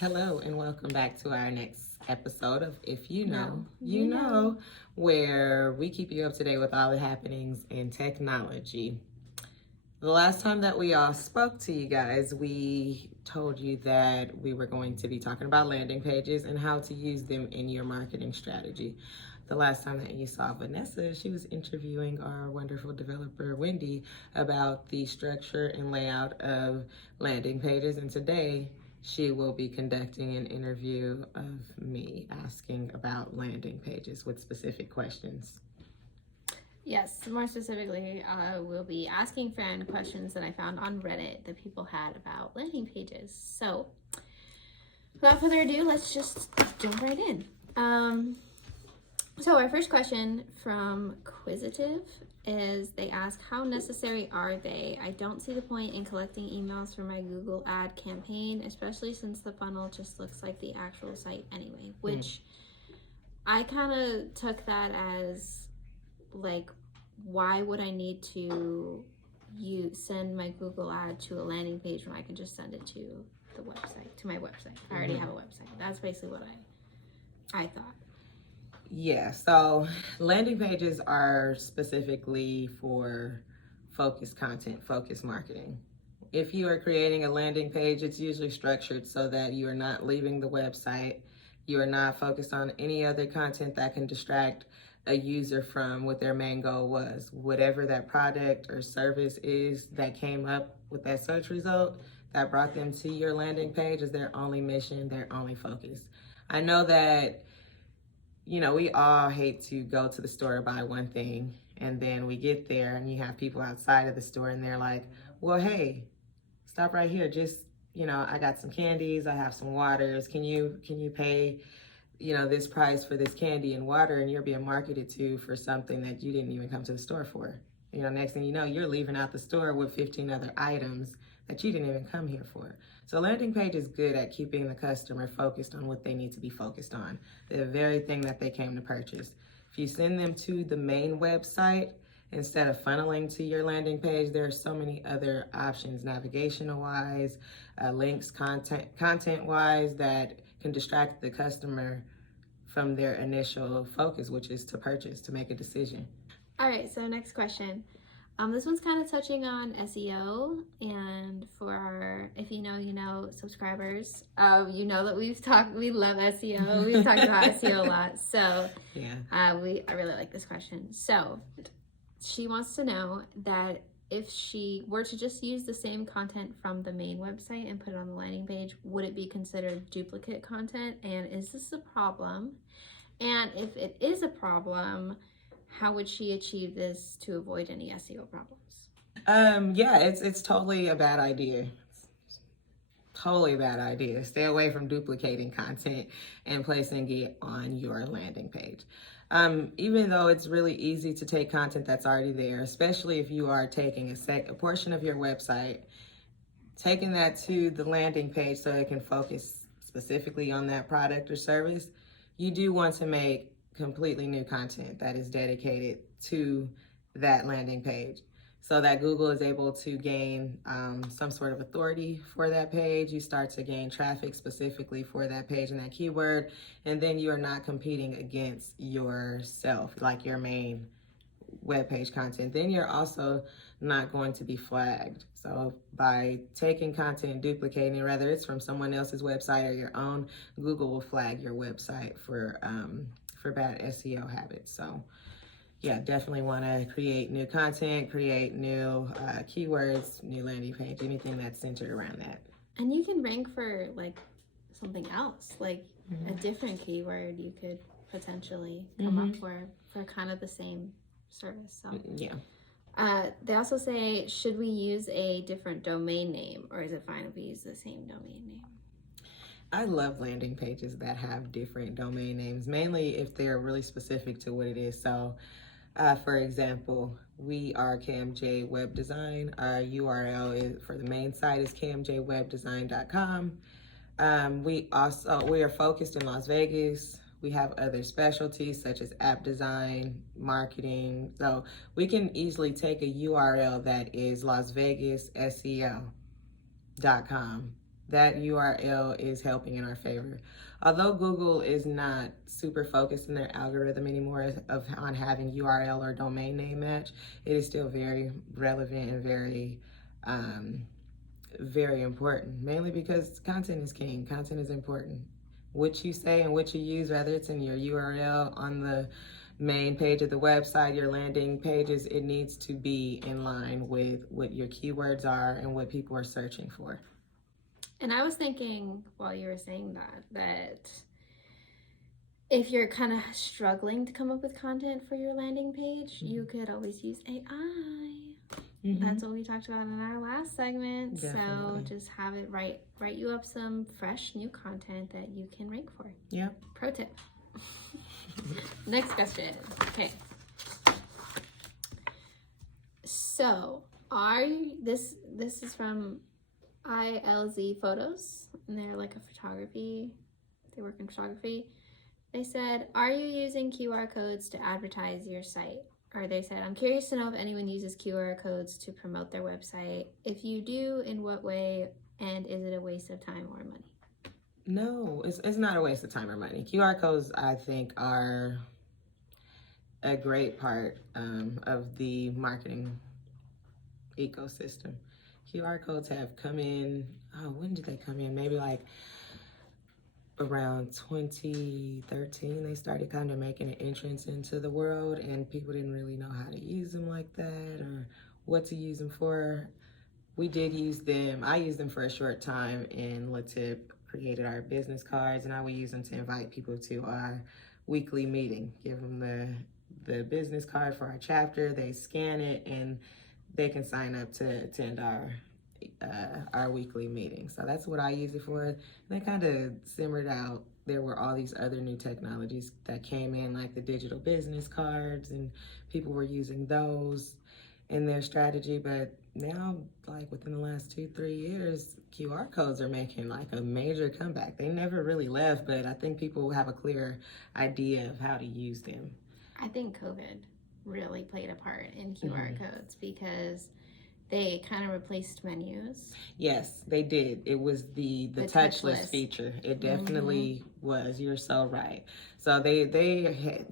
Hello and welcome back to our next episode of If You Know, You know. where we keep you up to date with all the happenings in technology. The last time that we all spoke to you guys, we told you that we were going to be talking about landing pages and how to use them in your marketing strategy. The last time that you saw Vanessa, she was interviewing our wonderful developer, Wendy, about the structure and layout of landing pages. And today, she will be conducting an interview of me asking about landing pages with specific questions. Yes, more specifically, we'll be asking fan questions that I found on Reddit that people had about landing pages. So, without further ado, let's just jump right in. So our first question from Quizzitive is they ask, how necessary are they? I don't see the point in collecting emails for my Google ad campaign, especially since the funnel just looks like the actual site anyway, which I kind of took that as like, why would I need to send my Google ad to a landing page when I can just send it to the website, to my website? I already have a website. That's basically what I thought. Yeah, so landing pages are specifically for focused content, focused marketing. If you are creating a landing page, it's usually structured so that you are not leaving the website. You are not focused on any other content that can distract a user from what their main goal was. Whatever that product or service is that came up with that search result that brought them to your landing page is their only mission, their only focus. I know that we all hate to go to the store to buy one thing, and then we get there and you have people outside of the store and they're like, well, hey, stop right here. Just, I got some candies, I have some waters. Can you pay, this price for this candy and water? And you're being marketed to for something that you didn't even come to the store for. Next thing you know, you're leaving out the store with 15 other items that you didn't even come here for. So landing page is good at keeping the customer focused on what they need to be focused on, the very thing that they came to purchase. If you send them to the main website, instead of funneling to your landing page, there are so many other options, navigational-wise, links, content-wise, that can distract the customer from their initial focus, which is to purchase, to make a decision. All right, so next question. This one's kind of touching on SEO, and for our if you know subscribers, you know that we love SEO. We've talked about SEO a lot, so yeah, I really like this question. So she wants to know that if she were to just use the same content from the main website and put it on the landing page, would it be considered duplicate content? And is this a problem? And if it is a problem, how would she achieve this to avoid any SEO problems? Yeah, it's totally a bad idea. Totally a bad idea. Stay away from duplicating content and placing it on your landing page. Even though it's really easy to take content that's already there, especially if you are taking a portion of your website, taking that to the landing page so it can focus specifically on that product or service, you do want to make completely new content that is dedicated to that landing page so that Google is able to gain some sort of authority for that page. You start to gain traffic specifically for that page and that keyword, and then you are not competing against yourself, like your main web page content. Then you're also not going to be flagged. So by taking content and duplicating it, whether it's from someone else's website or your own, Google will flag your website for bad SEO habits. So yeah, definitely want to create new content, create new keywords, new landing page, anything that's centered around that. And you can rank for like something else, like a different keyword you could potentially come up for kind of the same service. So yeah. They also say, should we use a different domain name, or is it fine if we use the same domain name? I love landing pages that have different domain names, mainly if they're really specific to what it is. So, for example, we are KMJ Web Design. Our URL for the main site is kmjwebdesign.com. We are focused in Las Vegas. We have other specialties such as app design, marketing. So we can easily take a URL that is Las Vegas SEO.com, that URL is helping in our favor. Although Google is not super focused in their algorithm anymore on having URL or domain name match, it is still very relevant and very important, mainly because content is king. Content is important. What you say and what you use, whether it's in your URL, on the main page of the website, your landing pages, it needs to be in line with what your keywords are and what people are searching for. And I was thinking while you were saying that if you're kind of struggling to come up with content for your landing page, you could always use AI. That's what we talked about in our last segment. Definitely. So just have it write you up some fresh new content that you can rank for. Yep. Pro tip. Next question. Okay. So this is from ILZ Photos, and they're like they work in photography. They said, are you using QR codes to advertise your site? Or they said, I'm curious to know if anyone uses QR codes to promote their website. If you do, in what way, and is it a waste of time or money? No, it's not a waste of time or money. QR codes, I think, are a great part of the marketing ecosystem. QR codes have come in, when did they come in? Maybe like around 2013, they started kind of making an entrance into the world, and people didn't really know how to use them like that or what to use them for. We did use them. I used them for a short time, and Latip created our business cards, and I would use them to invite people to our weekly meeting. Give them the business card for our chapter. They scan it, and they can sign up to attend our weekly meeting. So that's what I use it for. And they kind of simmered out. There were all these other new technologies that came in, like the digital business cards, and people were using those in their strategy. But now, like within the last 2-3 years, QR codes are making like a major comeback. They never really left, but I think people have a clear idea of how to use them. I think COVID really played a part in QR codes because they kind of replaced menus. Yes, they did. It was the touchless feature. It definitely was. You're so right. So they had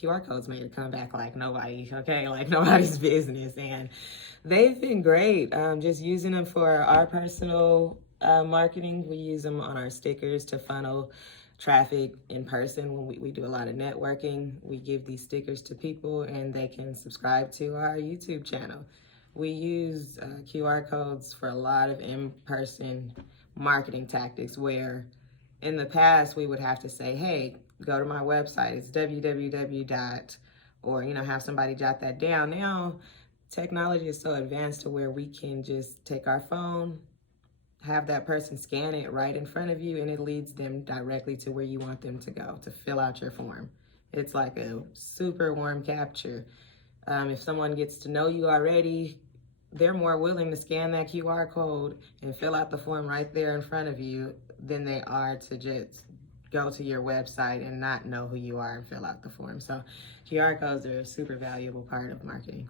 QR codes made a comeback like nobody, okay? Like nobody's business. And they've been great. Just using them for our personal marketing. We use them on our stickers to funnel traffic in person. When we do a lot of networking, we give these stickers to people and they can subscribe to our YouTube channel. We use QR codes for a lot of in-person marketing tactics where in the past we would have to say, hey, go to my website. It's www. Or, have somebody jot that down. Now, technology is so advanced to where we can just take our phone, have that person scan it right in front of you, and it leads them directly to where you want them to go to fill out your form. It's like a super warm capture. If someone gets to know you already, they're more willing to scan that QR code and fill out the form right there in front of you than they are to just go to your website and not know who you are and fill out the form. So QR codes are a super valuable part of marketing.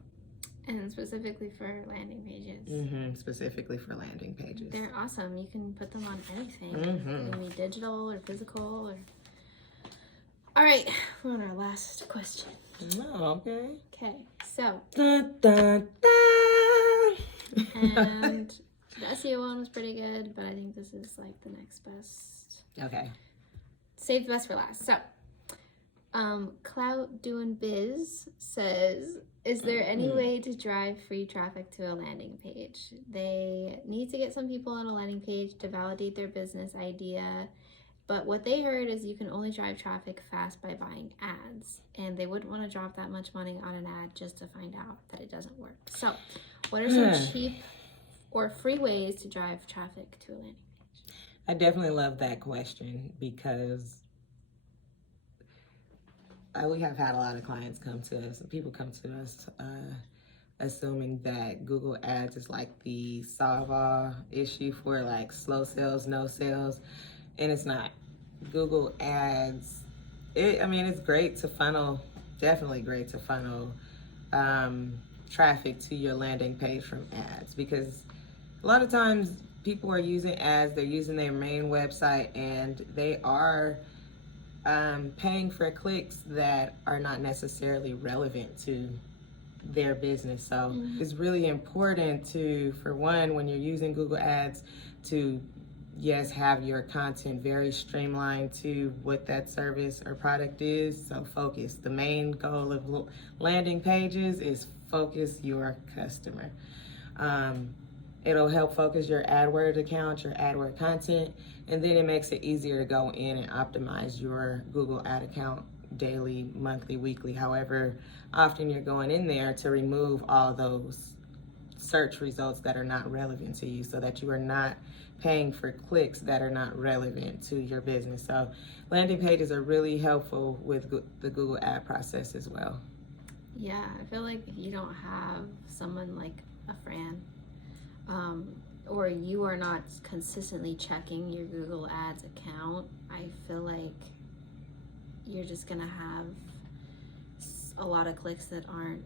And specifically for landing pages. Specifically for landing pages. They're awesome. You can put them on anything. It can be digital or physical. All right, we're on our last question. Oh, okay. Okay, so. Dun, dun, dun. And the SEO one was pretty good, but I think this is like the next best. Okay. Save the best for last. So, Clout Doing Biz says, is there any way to drive free traffic to a landing page? They need to get some people on a landing page to validate their business idea, but what they heard is you can only drive traffic fast by buying ads, and they wouldn't want to drop that much money on an ad just to find out that it doesn't work. So, what are some cheap or free ways to drive traffic to a landing page? I definitely love that question because we have had a lot of clients come to us, and people come to us assuming that Google Ads is like the solve-all issue for like slow sales, no sales, and it's not. Google Ads, it's great to funnel, definitely great to funnel traffic to your landing page from ads, because a lot of times people are using ads, they're using their main website, and they are paying for clicks that are not necessarily relevant to their business. So it's really important to, for one, when you're using Google Ads, to yes, have your content very streamlined to what that service or product is. So focus. The main goal of landing pages is focus your customer. It'll help focus your AdWords account, your AdWords content, and then it makes it easier to go in and optimize your Google Ad account daily, monthly, weekly, however often you're going in there, to remove all those search results that are not relevant to you, so that you are not paying for clicks that are not relevant to your business. So landing pages are really helpful with the Google Ad process as well. Yeah, I feel like if you don't have someone like a Fran, or you are not consistently checking your Google Ads account, I feel like you're just gonna have a lot of clicks that aren't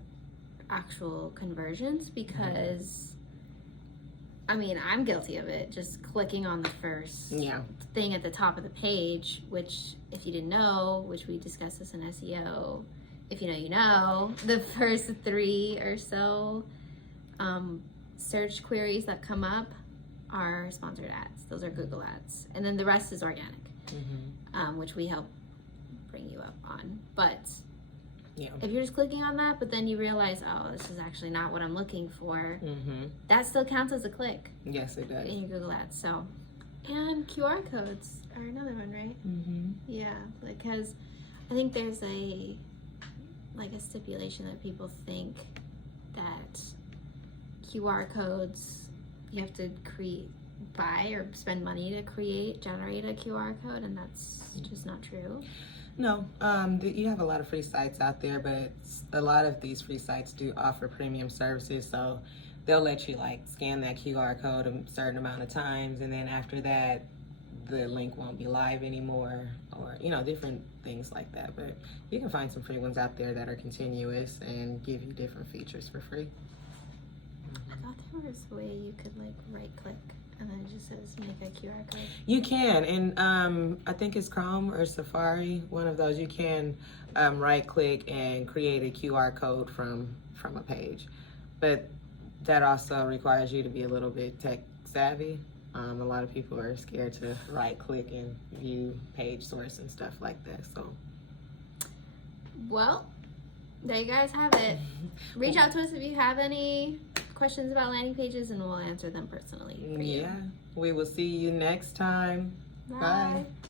actual conversions, because I mean, I'm guilty of it, just clicking on the first thing at the top of the page, which, if you didn't know, which we discussed this in SEO, if you know, you know, the first 3 or so search queries that come up are sponsored ads. Those are Google ads. And then the rest is organic, which we help bring you up on. But if you're just clicking on that, but then you realize, oh, this is actually not what I'm looking for, that still counts as a click. Yes, it does. In your Google ads. So, and QR codes are another one, right? Yeah, because I think there's a stipulation that people think that QR codes, you have to buy or spend money to generate a QR code, and that's just not true. No, you have a lot of free sites out there, but a lot of these free sites do offer premium services, so they'll let you like scan that QR code a certain amount of times, and then after that, the link won't be live anymore, or different things like that. But you can find some free ones out there that are continuous and give you different features for free. I thought there was a way you could like right click and then it just says make a QR code. You can, and I think it's Chrome or Safari, one of those. You can right click and create a QR code from a page, but that also requires you to be a little bit tech savvy. A lot of people are scared to right click and view page source and stuff like that. So, well, there you guys have it. Reach out to us if you have any questions about landing pages, and we'll answer them personally for you. Yeah, we will see you next time. Bye.